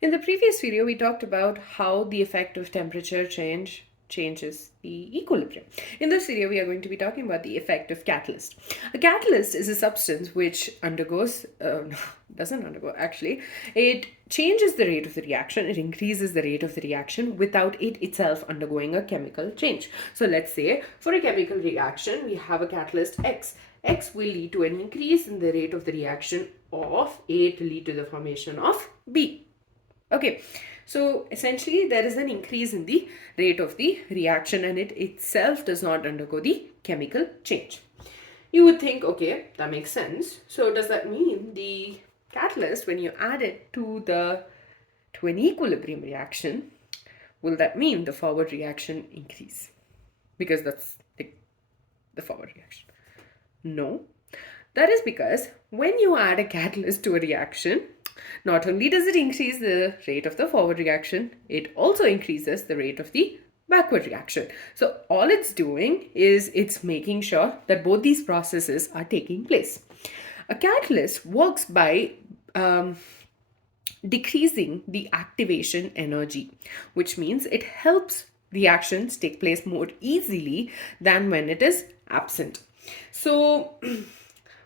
In the previous video, we talked about how the effect of temperature changes the equilibrium. In this video, we are going to be talking about the effect of catalyst. A catalyst is a substance which doesn't undergo actually. It changes the rate of the reaction, it increases the rate of the reaction without it itself undergoing a chemical change. So let's say for a chemical reaction, we have a catalyst X. X will lead to an increase in the rate of the reaction of A to lead to the formation of B. Okay, so essentially there is an increase in the rate of the reaction and it itself does not undergo the chemical change. You would think, okay, that makes sense. So does that mean the catalyst, when you add it to an equilibrium reaction, will that mean the forward reaction increase? Because that's the forward reaction. No, that is because when you add a catalyst to a reaction, not only does it increase the rate of the forward reaction, it also increases the rate of the backward reaction. So all it's doing is it's making sure that both these processes are taking place. A catalyst works by decreasing the activation energy, which means it helps reactions take place more easily than when it is absent. So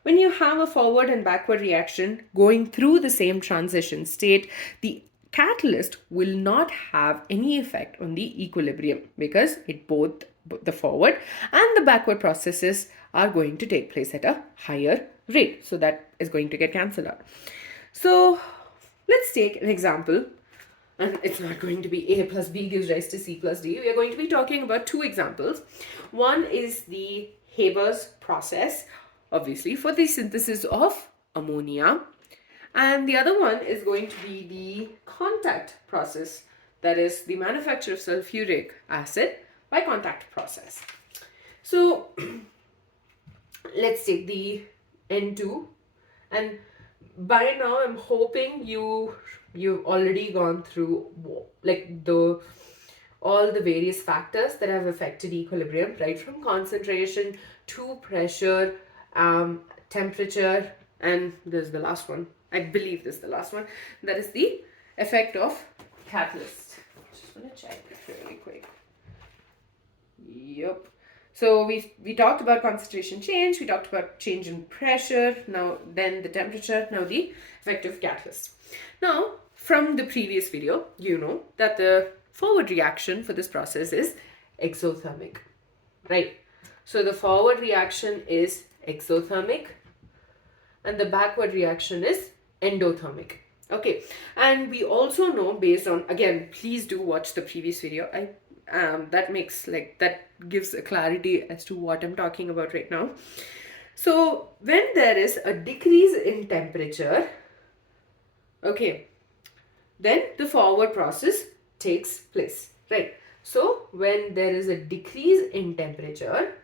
when you have a forward and backward reaction going through the same transition state, the catalyst will not have any effect on the equilibrium because both the forward and the backward processes are going to take place at a higher rate. So that is going to get cancelled out. So let's take an example. And it's not going to be A plus B gives rise to C plus D. We are going to be talking about two examples. One is the Haber's process, obviously, for the synthesis of ammonia. And the other one is going to be the contact process, that is the manufacture of sulphuric acid by contact process. So let's take the N2, and by now I'm hoping you've already gone through like all the various factors that have affected equilibrium, right from concentration to pressure, temperature, and there's the last one. I believe this is the last one. That is the effect of catalyst. Just want to check it really quick. Yep. So we talked about concentration change, we talked about change in pressure, now then the temperature, now the effect of catalyst. Now, from the previous video, you know that the forward reaction for this process is exothermic, right? So the forward reaction is exothermic and the backward reaction is endothermic. Okay, and we also know based on, again, please do watch the previous video. That gives a clarity as to what I'm talking about right now. So when there is a decrease in temperature, okay, then the forward process takes place, right? So when there is a decrease in temperature,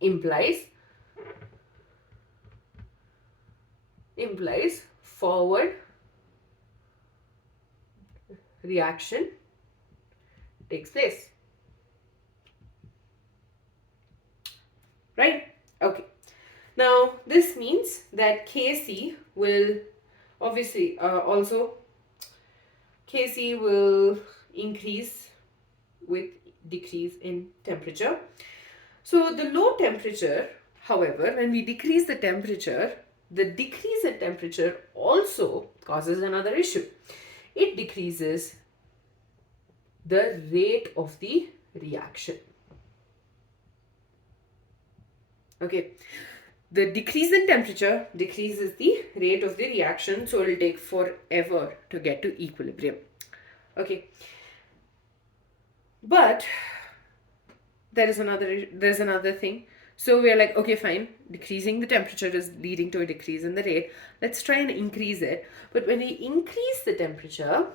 implies forward reaction takes place, right? Okay, now this means that Kc will obviously Kc will increase with decrease in temperature. So the low temperature, however, when we decrease the temperature, the decrease in temperature also causes another issue. It decreases the rate of the reaction. Okay, the decrease in temperature decreases the rate of the reaction, so it will take forever to get to equilibrium. Okay, but there's another thing. So we're like, okay, fine, decreasing the temperature is leading to a decrease in the rate. Let's try and increase it. But when we increase the temperature,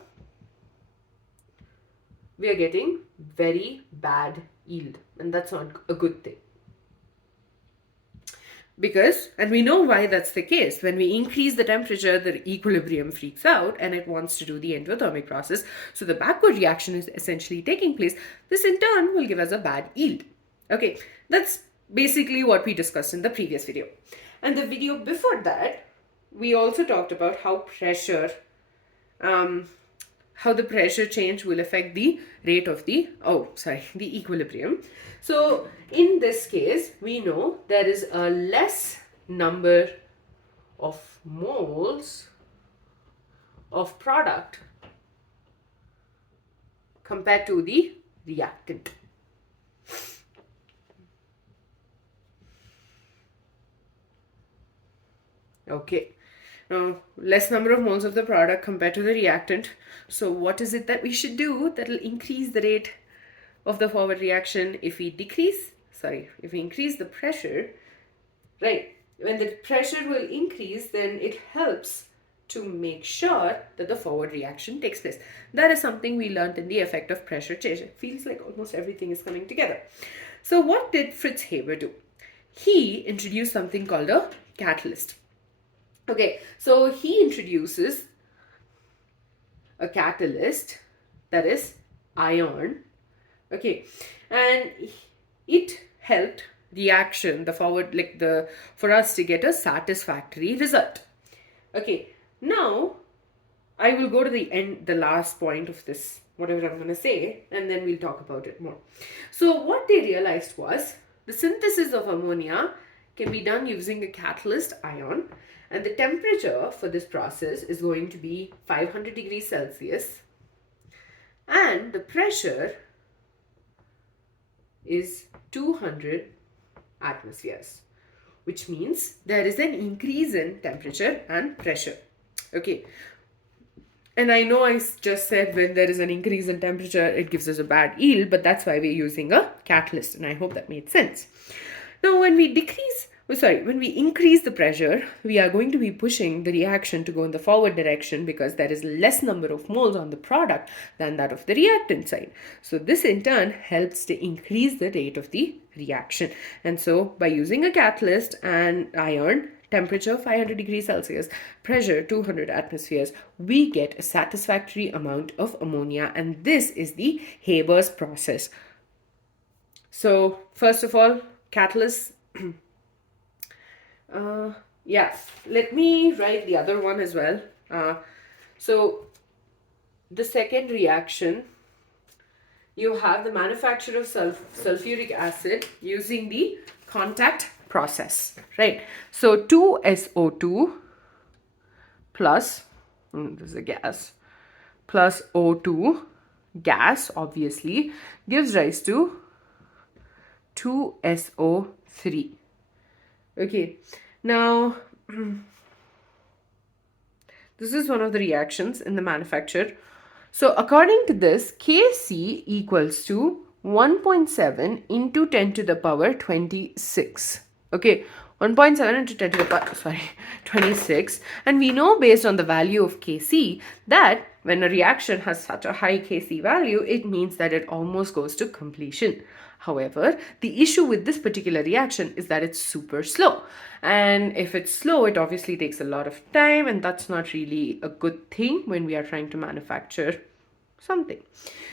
we are getting very bad yield, and that's not a good thing. Because, and we know why that's the case, when we increase the temperature, the equilibrium freaks out and it wants to do the endothermic process. So the backward reaction is essentially taking place. This in turn will give us a bad yield. Okay, that's basically what we discussed in the previous video. And the video before that, we also talked about um, how the pressure change will affect the rate of the, the equilibrium. So in this case, we know there is a less number of moles of product compared to the reactant. Okay. Now, less number of moles of the product compared to the reactant. So what is it that we should do that will increase the rate of the forward reaction? If we increase the pressure, right? When the pressure will increase, then it helps to make sure that the forward reaction takes place. That is something we learned in the effect of pressure change. It feels like almost everything is coming together. So what did Fritz Haber do? He introduced something called a catalyst. Okay, so he introduces a catalyst, that is iron. Okay, and it helped reaction, the forward, for us to get a satisfactory result. Okay, now I will go to the end, the last point of this, whatever I'm going to say, and then we'll talk about it more. So what they realized was the synthesis of ammonia can be done using a catalyst ion, and the temperature for this process is going to be 500 degrees Celsius, and the pressure is 200 atmospheres, which means there is an increase in temperature and pressure. Okay, and I know I just said when there is an increase in temperature, it gives us a bad yield, but that's why we're using a catalyst, and I hope that made sense. Now, when we increase the pressure, we are going to be pushing the reaction to go in the forward direction because there is less number of moles on the product than that of the reactant side. So this in turn helps to increase the rate of the reaction. And so by using a catalyst and iron, temperature 500 degrees Celsius, pressure 200 atmospheres, we get a satisfactory amount of ammonia, and this is the Haber's process. So first of all, catalyst. Let me write the other one as well. So the second reaction, you have the manufacture of sulphuric acid using the contact process, right? So 2SO2 plus, this is a gas, plus O2, gas obviously, gives rise to 2SO3. Okay, now this is one of the reactions in the manufacture. So according to this, Kc equals to 1.7 into 10 to the power 26. Okay, 1.7 into 10 to the power, 26. And we know based on the value of Kc that when a reaction has such a high Kc value, it means that it almost goes to completion. However, the issue with this particular reaction is that it's super slow. And if it's slow, it obviously takes a lot of time, and that's not really a good thing when we are trying to manufacture something.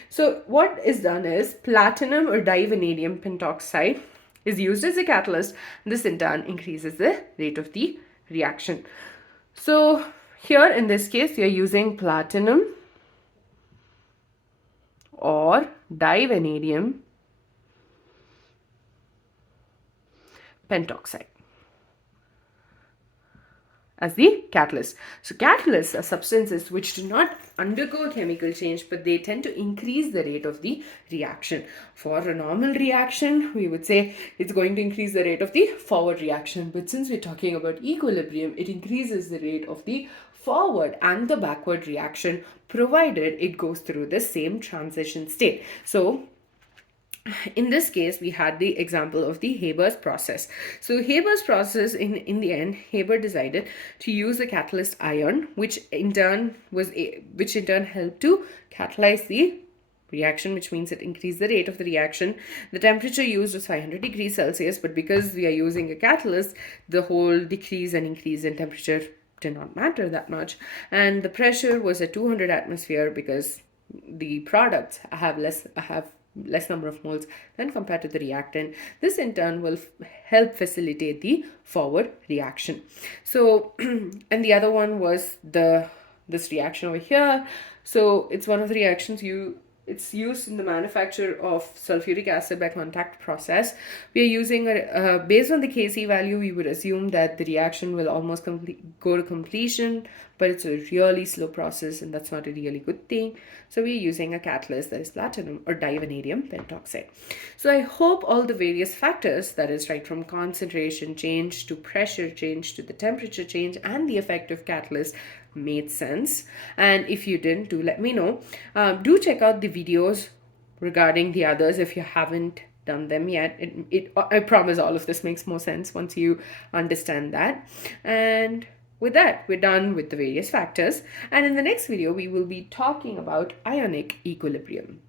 So what is done is platinum or divanadium pentoxide is used as a catalyst. This in turn increases the rate of the reaction. So here in this case, we are using platinum or divanadium pentoxide as the catalyst. So catalysts are substances which do not undergo chemical change, but they tend to increase the rate of the reaction. For a normal reaction, we would say it's going to increase the rate of the forward reaction. But since we're talking about equilibrium, it increases the rate of the forward and the backward reaction, provided it goes through the same transition state. So in this case, we had the example of the Haber's process. So Haber's process, in the end, Haber decided to use a catalyst ion, which in turn helped to catalyze the reaction, which means it increased the rate of the reaction. The temperature used was 500 degrees Celsius, but because we are using a catalyst, the whole decrease and increase in temperature did not matter that much. And the pressure was at 200 atmosphere because the products have less number of moles than compared to the reactant. This in turn will help facilitate the forward reaction. So, and the other one was this reaction over here. So it's one of the reactions it's used in the manufacture of sulfuric acid by contact process. We are using based on the Kc value, we would assume that the reaction will almost go to completion, but it's a really slow process, and that's not a really good thing. So we're using a catalyst that is platinum or divanadium pentoxide. So I hope all the various factors, that is right from concentration change to pressure change to the temperature change and the effect of catalyst, made sense. And if you didn't, do let me know. Do check out the videos regarding the others if you haven't done them yet. I promise all of this makes more sense once you understand that. And with that, we're done with the various factors. And in the next video, we will be talking about ionic equilibrium.